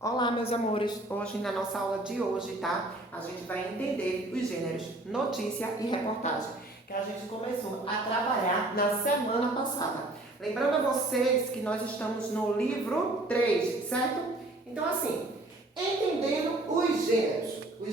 Olá, meus amores! Hoje, na nossa aula de hoje, tá? A gente vai entender os gêneros notícia e reportagem, que a gente começou a trabalhar na semana passada. Lembrando a vocês que nós estamos no livro 3, certo? Então, assim, entendendo os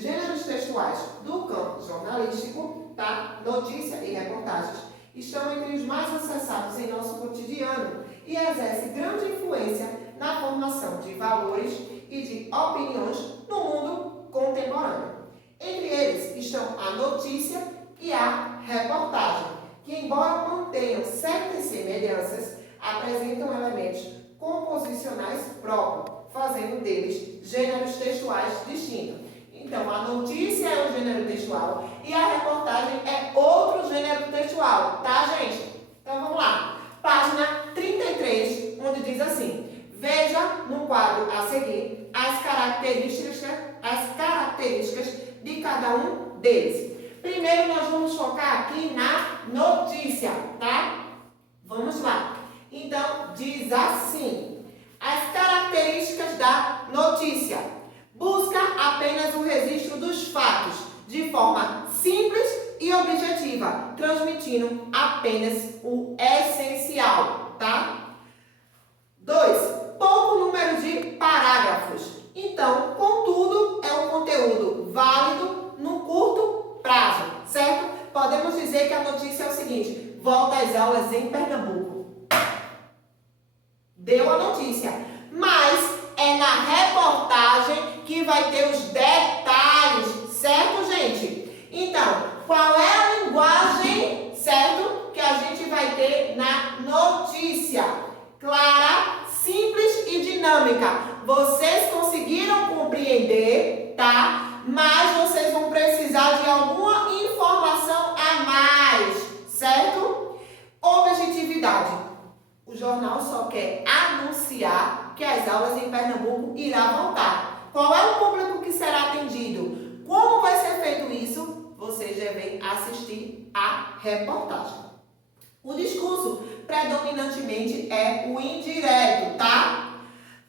gêneros textuais do campo jornalístico, tá? Notícia e reportagens, estão entre os mais acessados em nosso cotidiano e exercem grande influência na formação de valores e de opiniões no mundo contemporâneo. Entre eles estão a notícia e a reportagem, que, embora mantenham certas semelhanças, apresentam elementos composicionais próprios, fazendo deles gêneros textuais distintos. Então, a notícia é um gênero textual e a reportagem é outro gênero textual, tá, gente? Então, vamos lá. Página 33, onde diz assim: veja no quadro a seguir as características de cada um deles. Primeiro, nós vamos focar aqui na notícia, tá? Vamos lá. Então, diz assim: as características da notícia. Busca apenas o registro dos fatos, de forma simples e objetiva, transmitindo apenas o essencial, tá? 2. Pouco número de parágrafos. Então, contudo, é um conteúdo válido no curto prazo, certo? Podemos dizer que a notícia é o seguinte: volta às aulas em Pernambuco. Deu a notícia, mas é na reportagem que vai ter os detalhes, certo, gente? Então, qual é a linguagem, certo, que a gente vai ter na notícia? Clara, simples e dinâmica. Vocês conseguiram compreender, tá? Mas vocês vão precisar de alguma informação a mais, certo? Objetividade. O jornal só quer anunciar que as aulas em Pernambuco irão voltar. Qual é o público que será atendido? Como vai ser feito isso? Vocês devem assistir a reportagem. O discurso predominantemente é o indireto, tá?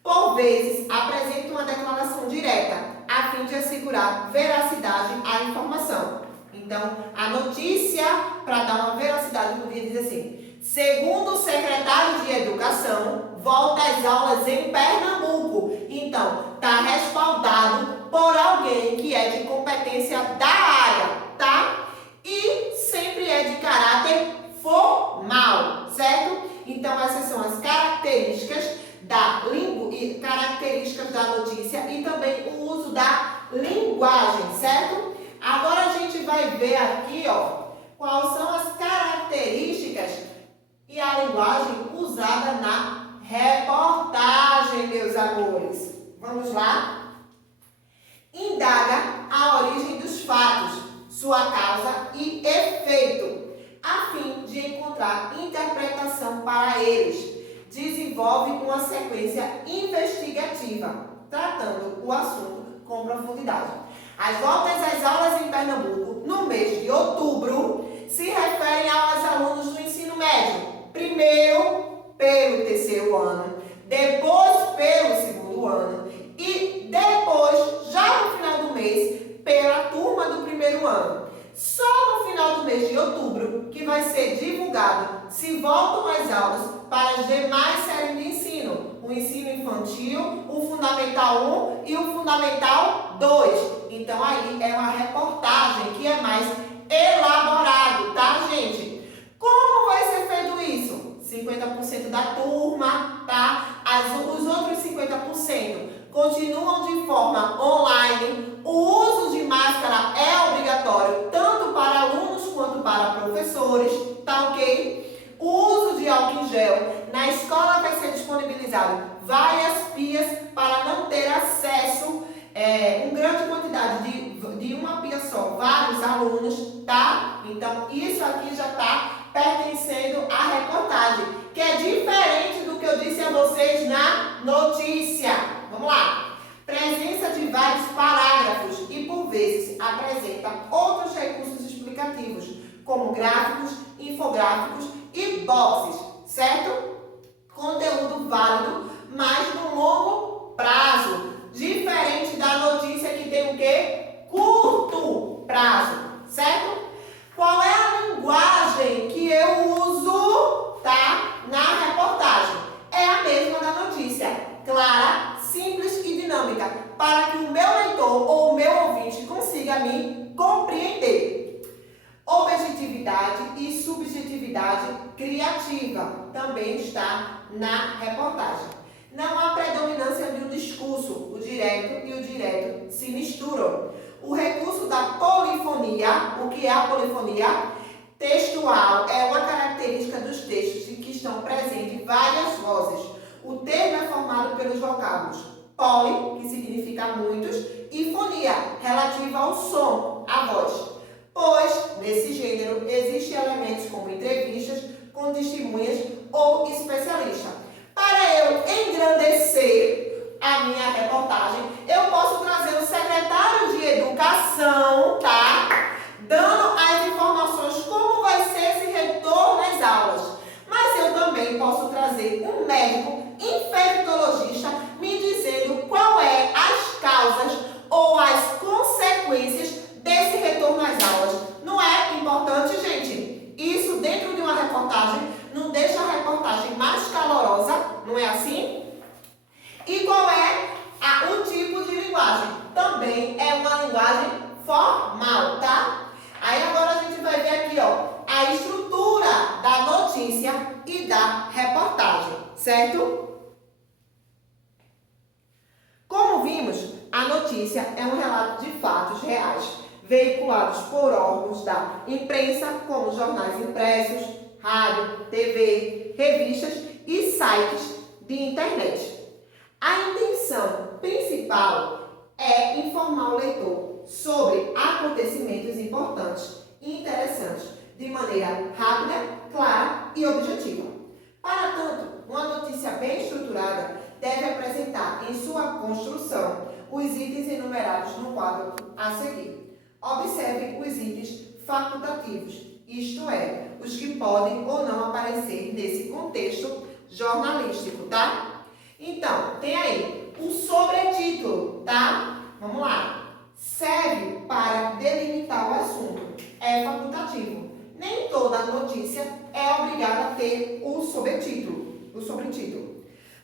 Por vezes, apresenta uma declaração direta, a fim de assegurar veracidade à informação. Então, a notícia, para dar uma veracidade, podia dizer assim: segundo o secretário de Educação, volta às aulas em Pernambuco. Então, está respaldado por alguém que é de competência da área, tá? E sempre é de caráter formal, certo? Então, essas são as características da notícia e também o uso da linguagem, certo? Agora a gente vai ver aqui, ó, quais são as características e a linguagem usada na reportagem, meus amores. Vamos lá? Indaga a origem dos fatos, sua causa e efeito, a fim de encontrar interpretação para eles. Desenvolve uma sequência investigativa, tratando o assunto com profundidade. As voltas às aulas em Pernambuco, no mês de outubro, se referem aos alunos do ensino médio. Primeiro pelo terceiro ano, depois pelo segundo ano e depois, já no final do mês, pela turma do primeiro ano. Só no final do mês de outubro que vai ser divulgado se voltam às aulas para as demais séries de ensino. O ensino infantil, o Fundamental 1 e o Fundamental 2. Então aí é uma reportagem que é mais elaborado, tá, gente? Como vai ser feito isso? 50% da turma, tá? Os outros 50% continuam de forma online. O uso de máscara é obrigatório, tanto para alunos quanto para professores, tá ok? O uso de álcool em gel. Na escola vai ser disponibilizado várias pias para não ter acesso uma grande quantidade de uma pia só, vários alunos, tá? Então, isso aqui já está pertencendo à reportagem, que é diferente do que eu disse a vocês na notícia. Vamos lá. Presença de vários parágrafos e, por vezes, apresenta outros recursos explicativos, como gráficos, infográficos e boxes, certo? Conteúdo válido, mas no longo prazo. para que o meu leitor ou o meu ouvinte consiga me compreender. Objetividade e subjetividade criativa também está na reportagem. Não há predominância de um discurso, o direto e o direto se misturam. O recurso da polifonia, o que é a polifonia? Textual é uma característica dos textos em que estão presentes várias vozes. O termo é formado pelos vocábulos poli, que significa muitos, e fonia, relativa ao som, à voz. Pois, nesse gênero, existem elementos como entrevistas com testemunhas ou especialistas. Para eu engrandecer a minha reportagem, eu posso trazer o secretário de Educação, tá? Dando as informações como vai ser esse retorno às aulas. Mas eu também posso trazer um médico infectologista me dizendo qual é as causas ou as consequências desse retorno às aulas. Não é importante, gente? Isso dentro de uma reportagem não deixa a reportagem mais calorosa, não é assim? E qual é o tipo de linguagem? Também é uma linguagem formal, tá? Aí agora a gente vai ver aqui, ó, a estrutura da notícia e da reportagem, certo? Como vimos, a notícia é um relato de fatos reais, veiculados por órgãos da imprensa, como jornais impressos, rádio, TV, revistas e sites de internet. A intenção principal é informar o leitor sobre acontecimentos importantes e interessantes de maneira rápida, clara e objetiva. Para tanto, uma notícia bem estruturada deve apresentar em sua construção os itens enumerados no quadro a seguir. Observe os itens facultativos, isto é, os que podem ou não aparecer nesse contexto jornalístico, tá? Então, tem aí o sobretítulo, tá? Vamos lá. Serve para delimitar o assunto. É facultativo. Nem toda notícia é obrigada a ter o sobretítulo.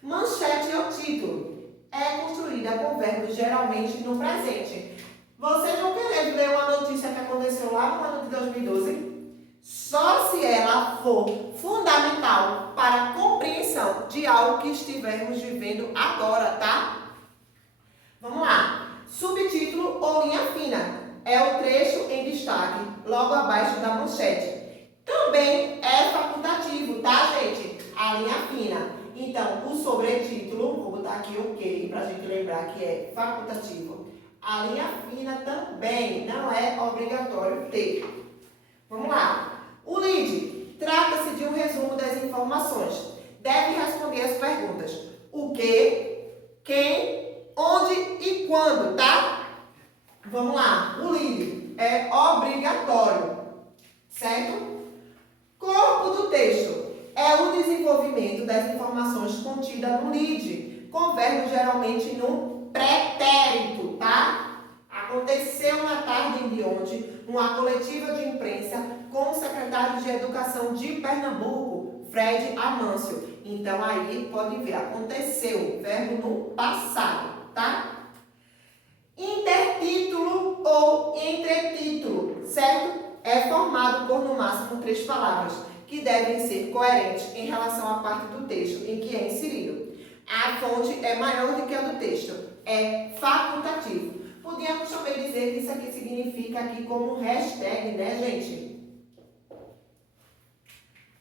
Manchete ou título é construída com verbos geralmente no presente. Vocês vão querer ler uma notícia que aconteceu lá no ano de 2012? Só se ela for fundamental para a compreensão de algo que estivermos vivendo agora, tá? Vamos lá. Subtítulo ou linha fina é o trecho em destaque logo abaixo da manchete. Também é facultativo, tá, gente? A linha fina. Então, o sobretítulo, vou botar aqui ok para a gente lembrar que é facultativo. A linha fina também não é obrigatório ter. Vamos lá. O lead trata-se de um resumo das informações. Deve responder as perguntas: o que, quem, onde e quando, tá? Vamos lá. O lead é obrigatório, certo? Corpo do texto é o desenvolvimento das informações contidas no lead, com verbo geralmente no pretérito, tá? Aconteceu na tarde de ontem uma coletiva de imprensa com o secretário de Educação de Pernambuco, Fred Amâncio. Então, aí pode ver, aconteceu, verbo no passado, tá? Intertítulo ou entretítulo, certo? É formado por, no máximo, 3 palavras, que devem ser coerentes em relação à parte do texto em que é inserido. A fonte é maior do que a do texto, é facultativo. Podíamos também dizer que isso aqui significa aqui como hashtag, né, gente?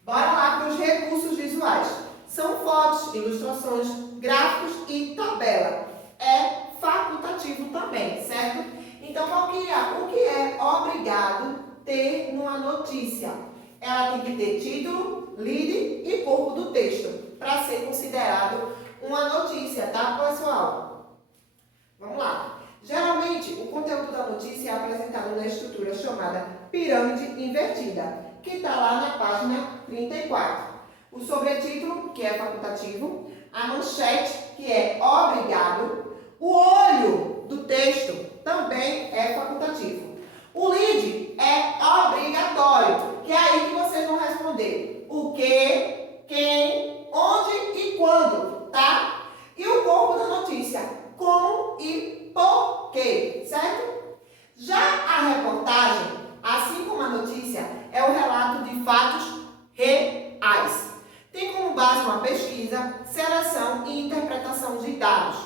Bora lá para os recursos visuais. São fotos, ilustrações, gráficos e tabela. É facultativo também, certo? Então, o que é obrigado ter numa notícia? Ela tem que ter título, lead e corpo do texto para ser considerado uma notícia, tá, pessoal? Vamos lá. Geralmente, o conteúdo da notícia é apresentado na estrutura chamada pirâmide invertida, que está lá na página 34. O sobretítulo, que é facultativo, a manchete, que é obrigado, o olho do texto também é facultativo. O lead é obrigatório, que é aí que vocês vão responder o que, quem, onde e quando, tá? E o corpo da notícia, como e dados.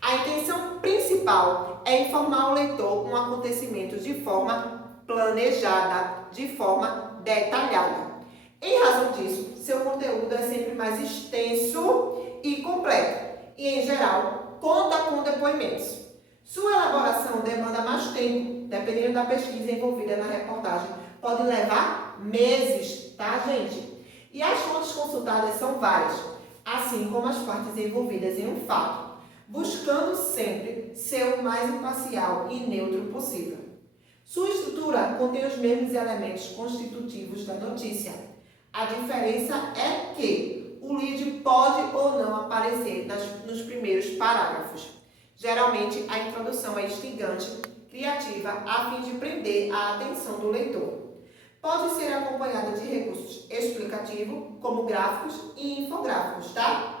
A intenção principal é informar o leitor um acontecimento de forma planejada, de forma detalhada. Em razão disso, seu conteúdo é sempre mais extenso e completo e, em geral, conta com depoimentos. Sua elaboração demanda mais tempo, dependendo da pesquisa envolvida na reportagem. Pode levar meses, tá, gente? E as fontes consultadas são várias, assim como as partes envolvidas em um fato, buscando sempre ser o mais imparcial e neutro possível. Sua estrutura contém os mesmos elementos constitutivos da notícia. A diferença é que o lead pode ou não aparecer nos primeiros parágrafos. Geralmente, a introdução é instigante, criativa, a fim de prender a atenção do leitor. Pode ser acompanhada de recursos explicativos, como gráficos e infográficos, tá?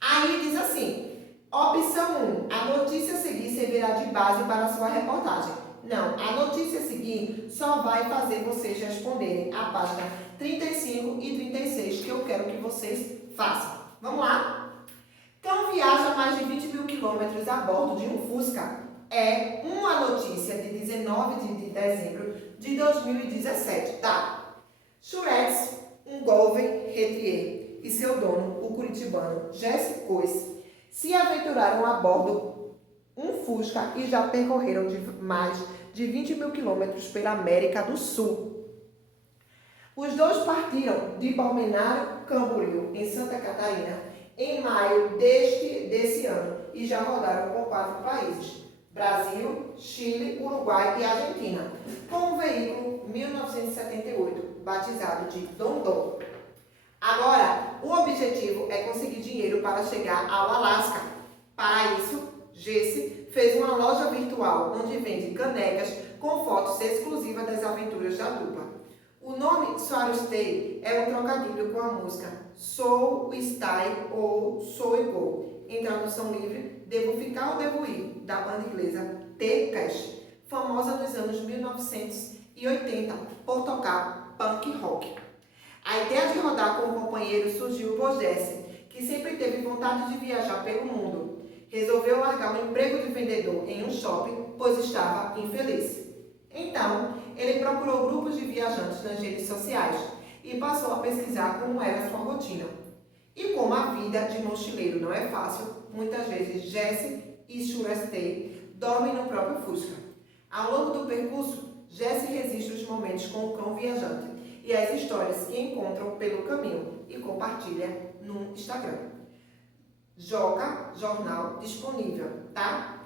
Aí diz assim, opção 1, a notícia a seguir servirá de base para a sua reportagem. Não, a notícia a seguir só vai fazer vocês responderem a página 35 e 36, que eu quero que vocês façam. Vamos lá? Cão viaja mais de 20 mil quilômetros a bordo de um Fusca. É uma notícia de 19 de dezembro de 2017, tá? Surex, um Golden Retriever, e seu dono, o curitibano Jesse Cois, se aventuraram a bordo um Fusca e já percorreram mais de 20 mil quilômetros pela América do Sul. Os dois partiram de Balneário Camboriú, em Santa Catarina, em maio desse ano e já rodaram por 4 países: Brasil, Chile, Uruguai e Argentina, com o veículo 1978, batizado de Dondon. Agora, o objetivo é conseguir dinheiro para chegar ao Alasca. Para isso, Jesse fez uma loja virtual onde vende canecas com fotos exclusivas das aventuras da dupla. O nome Swarstay é um trocadilho com a música Sou Stay ou Sou Go, em tradução livre, Devo Ficar ou Devo Ir, da banda inglesa The Clash, famosa nos anos 1980 por tocar punk rock. A ideia de rodar com um companheiro surgiu por Jesse, que sempre teve vontade de viajar pelo mundo. Resolveu largar o emprego de vendedor em um shopping, pois estava infeliz. Então, ele procurou grupos de viajantes nas redes sociais e passou a pesquisar como era a sua rotina. E como a vida de mochileiro não é fácil, muitas vezes Jesse e Swarstay dormem no próprio Fusca. Ao longo do percurso, Jesse registra os momentos com o cão viajante e as histórias que encontram pelo caminho e compartilha no Instagram. Joca Jornal disponível, tá?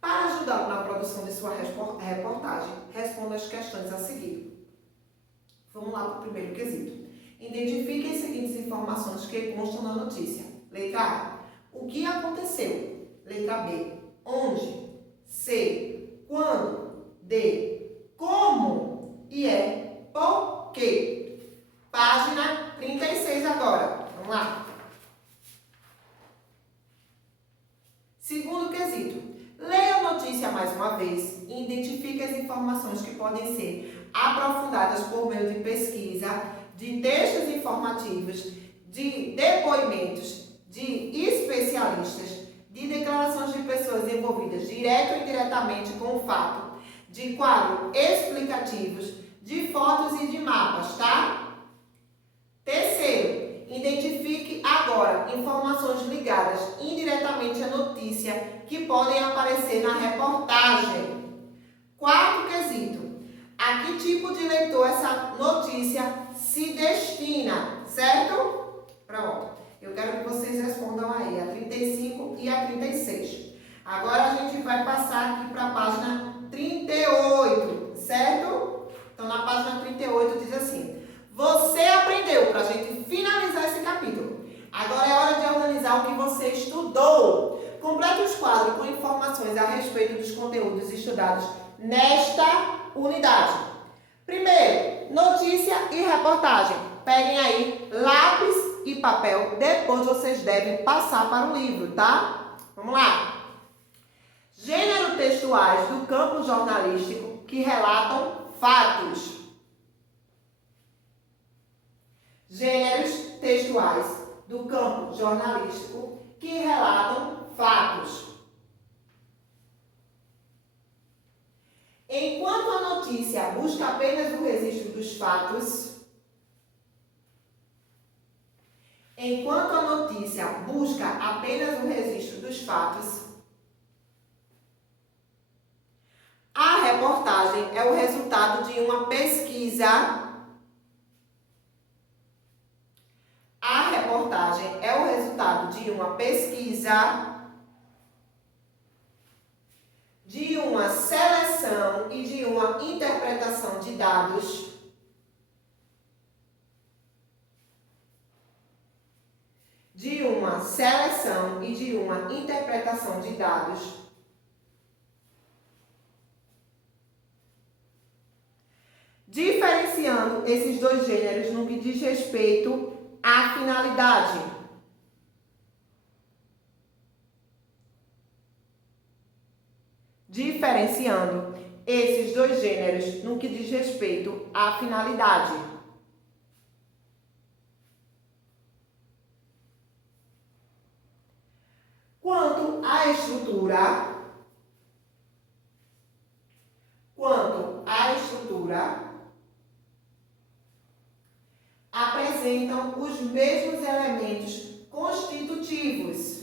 Para ajudá-lo na produção de sua reportagem, responda as questões a seguir. Vamos lá para o primeiro quesito. Identifique as seguintes informações que constam na notícia. Letra A. O que aconteceu? Letra B. Onde? C. Quando? D. Como? E E. Por quê? Página 36 agora. Vamos lá. Segundo quesito. Leia a notícia mais uma vez e identifique as informações que podem ser aprofundadas por meio de pesquisa, de textos informativos, de depoimentos de especialistas, de declarações de pessoas envolvidas direto ou indiretamente com o fato, de quadros explicativos, de fotos e de mapas, tá? Terceiro, identifique agora informações ligadas indiretamente à notícia que podem aparecer na reportagem. Quarto quesito, a que tipo de leitor essa notícia se destina, certo? Pronto, eu quero que vocês respondam aí a 35 e a 36. Agora a gente vai passar aqui para a página 38, certo? Então na página 38 diz assim: você aprendeu, para a gente finalizar esse capítulo. Agora é hora de organizar o que você estudou. Complete os quadros com informações a respeito dos conteúdos estudados nesta unidade. Primeiro, notícia e reportagem. Peguem aí lápis e papel, depois vocês devem passar para o livro, tá? Vamos lá. Gêneros textuais do campo jornalístico que relatam fatos. Gêneros textuais do campo jornalístico que relatam fatos. Enquanto a notícia busca apenas o registro dos fatos, a reportagem é o resultado de uma pesquisa. De uma seleção e de uma interpretação de dados. Diferenciando esses dois gêneros no que diz respeito à finalidade. Quanto à estrutura, apresentam os mesmos elementos constitutivos.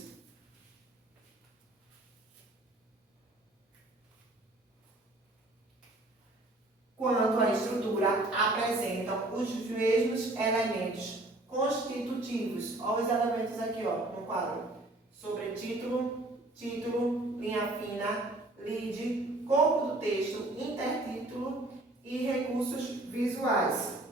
Olha os elementos aqui, ó, no quadro. Sobretítulo, título, linha fina, lead, corpo do texto, intertítulo e recursos visuais.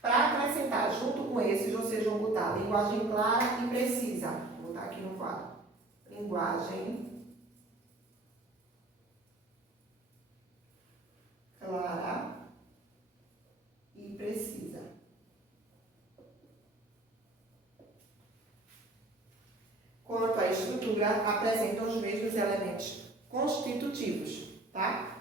Para acrescentar junto com esses, vocês vão botar linguagem clara e precisa. Vou botar aqui no quadro. Linguagem clara e precisa. Quanto à estrutura, apresentam os mesmos elementos constitutivos, tá?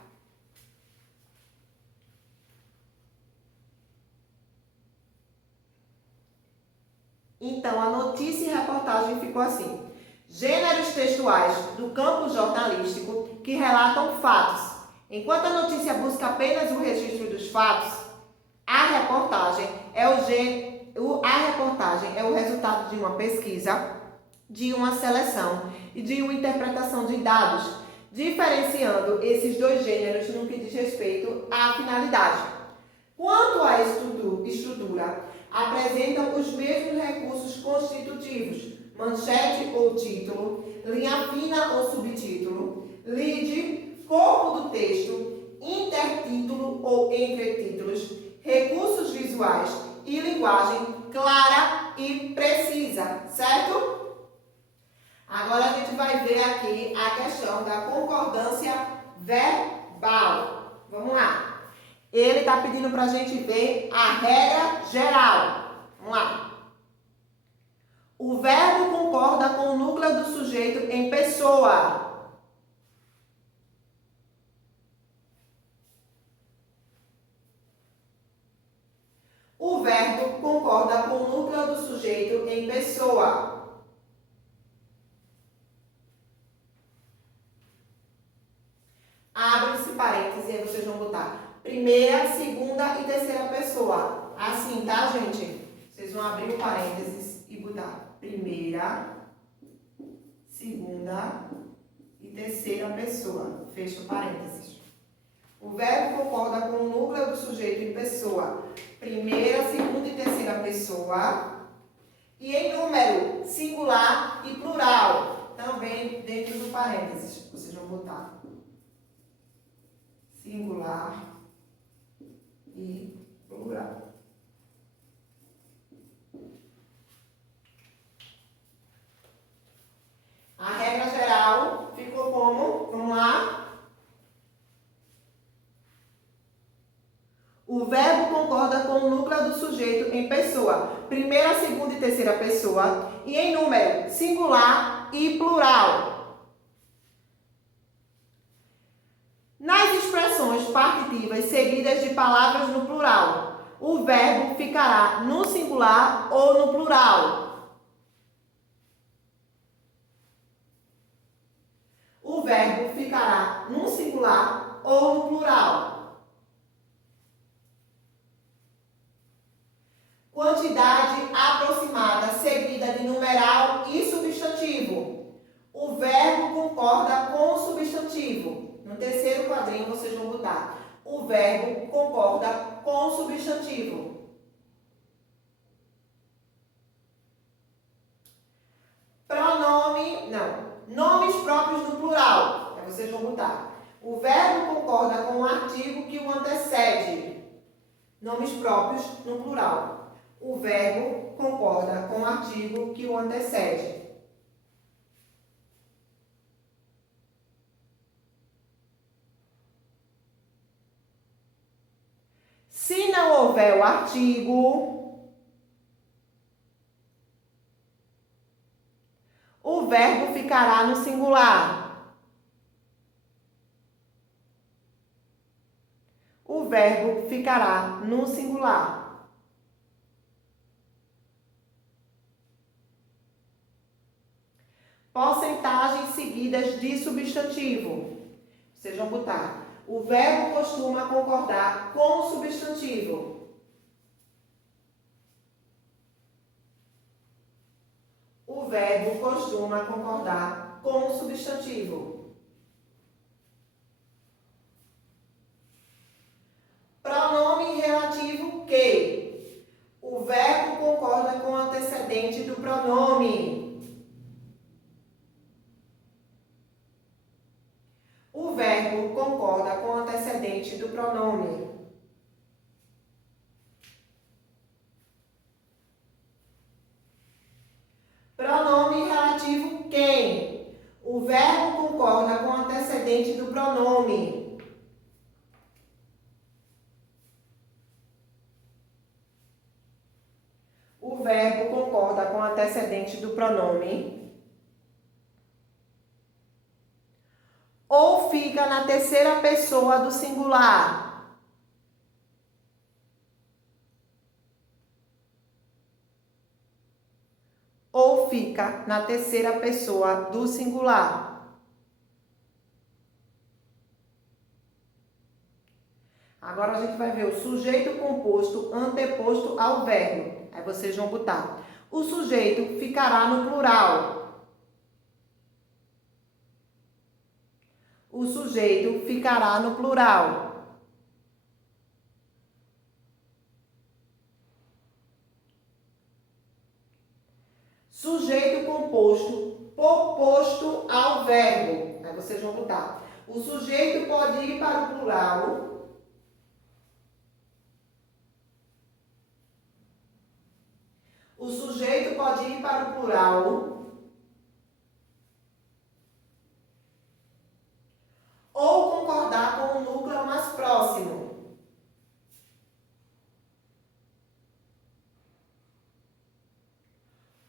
Então, a notícia e reportagem ficou assim. Gêneros textuais do campo jornalístico que relatam fatos. Enquanto a notícia busca apenas o registro dos fatos, a reportagem é o resultado de uma pesquisa, de uma seleção e de uma interpretação de dados, diferenciando esses dois gêneros no que diz respeito à finalidade. Quanto à estrutura, apresentam os mesmos recursos constitutivos, manchete ou título, linha fina ou subtítulo, lead, corpo do texto, intertítulo ou entretítulos, recursos visuais e linguagem clara e precisa, certo? Agora a gente vai ver aqui a questão da concordância verbal. Vamos lá. Ele está pedindo para a gente ver a regra geral. Vamos lá. O verbo concorda com o núcleo do sujeito em pessoa. O verbo concorda com o núcleo do sujeito em pessoa. Abre-se parênteses e aí vocês vão botar primeira, segunda e terceira pessoa. Assim, tá, gente? Vocês vão abrir o parênteses e botar primeira, segunda e terceira pessoa. Fecha o parênteses. O verbo concorda com o núcleo do sujeito em pessoa. Primeira, segunda e terceira pessoa. E em número singular e plural. Também dentro do parênteses. Vocês vão botar singular e plural. A regra geral ficou como? Vamos lá? O verbo concorda com o núcleo do sujeito em pessoa, primeira, segunda e terceira pessoa, e em número singular e plural. Nas expressões partitivas seguidas de palavras no plural, o verbo ficará no singular ou no plural? O verbo ficará no singular ou no plural? Quantidade aproximada seguida de numeral e substantivo. O verbo concorda com o substantivo. No terceiro quadrinho vocês vão botar: o verbo concorda com o substantivo. Nomes próprios no plural. Aí vocês vão botar: o verbo concorda com o artigo que o antecede. Nomes próprios no plural. O verbo concorda com o artigo que o antecede. Se não houver o artigo, o verbo ficará no singular. O verbo ficará no singular. Porcentagens seguidas de substantivo. Vocês vão botar: o verbo costuma concordar com o substantivo. O verbo costuma concordar com o substantivo. Pronome relativo que. O verbo concorda com o antecedente do pronome. O verbo concorda com o antecedente do pronome. Pronome relativo quem. O verbo concorda com o antecedente do pronome. O verbo concorda com o antecedente do pronome. Ou fica na terceira pessoa do singular. Ou fica na terceira pessoa do singular. Agora a gente vai ver o sujeito composto anteposto ao verbo. Aí vocês vão botar: o sujeito ficará no plural. O sujeito ficará no plural. Sujeito composto oposto ao verbo. Aí vocês vão botar: o sujeito pode ir para o plural. O sujeito pode ir para o plural. Ou concordar com o núcleo mais próximo.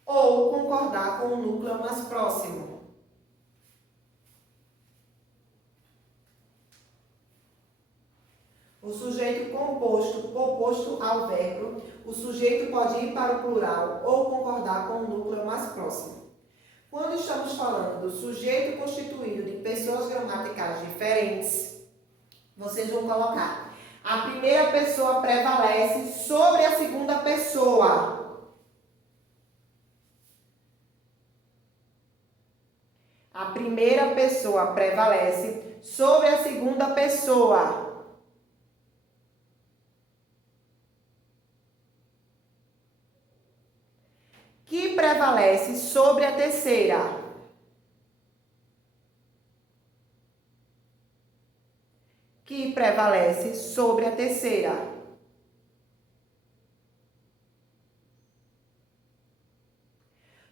Ou concordar com o núcleo mais próximo. O sujeito composto oposto ao verbo. O sujeito pode ir para o plural ou concordar com o núcleo mais próximo. Quando estamos falando do sujeito constituído de pessoas gramaticais diferentes, vocês vão colocar: a primeira pessoa prevalece sobre a segunda pessoa. A primeira pessoa prevalece sobre a segunda pessoa. Que prevalece sobre a terceira. Que prevalece sobre a terceira.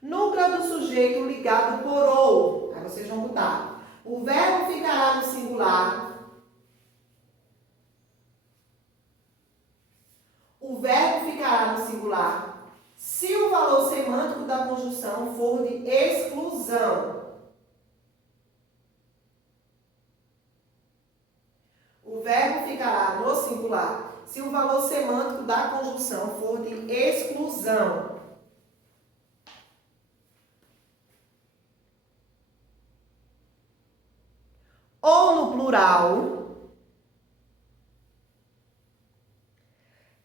Núcleo do sujeito ligado por ou. Aí vocês vão botar: o verbo ficará no singular. O verbo ficará no singular se o valor semântico da conjunção for de exclusão. O verbo ficará no singular se o valor semântico da conjunção for de exclusão. Ou no plural,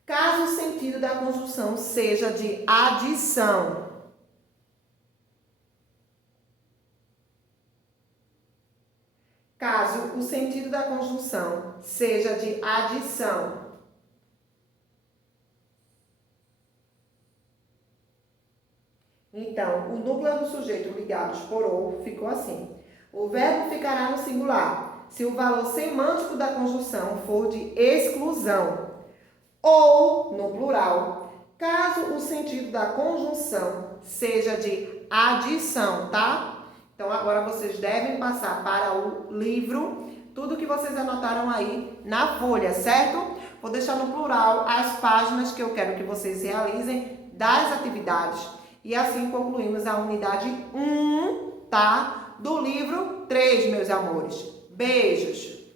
caso o sentido da conjunção seja de adição. Caso o sentido da conjunção seja de adição. Então, o núcleo do sujeito ligados por ou ficou assim. O verbo ficará no singular se o valor semântico da conjunção for de exclusão. Ou, no plural, caso o sentido da conjunção seja de adição, tá? Então, agora vocês devem passar para o livro tudo que vocês anotaram aí na folha, certo? Vou deixar no plural as páginas que eu quero que vocês realizem das atividades. E assim concluímos a unidade 1, tá? Do livro 3, meus amores. Beijos!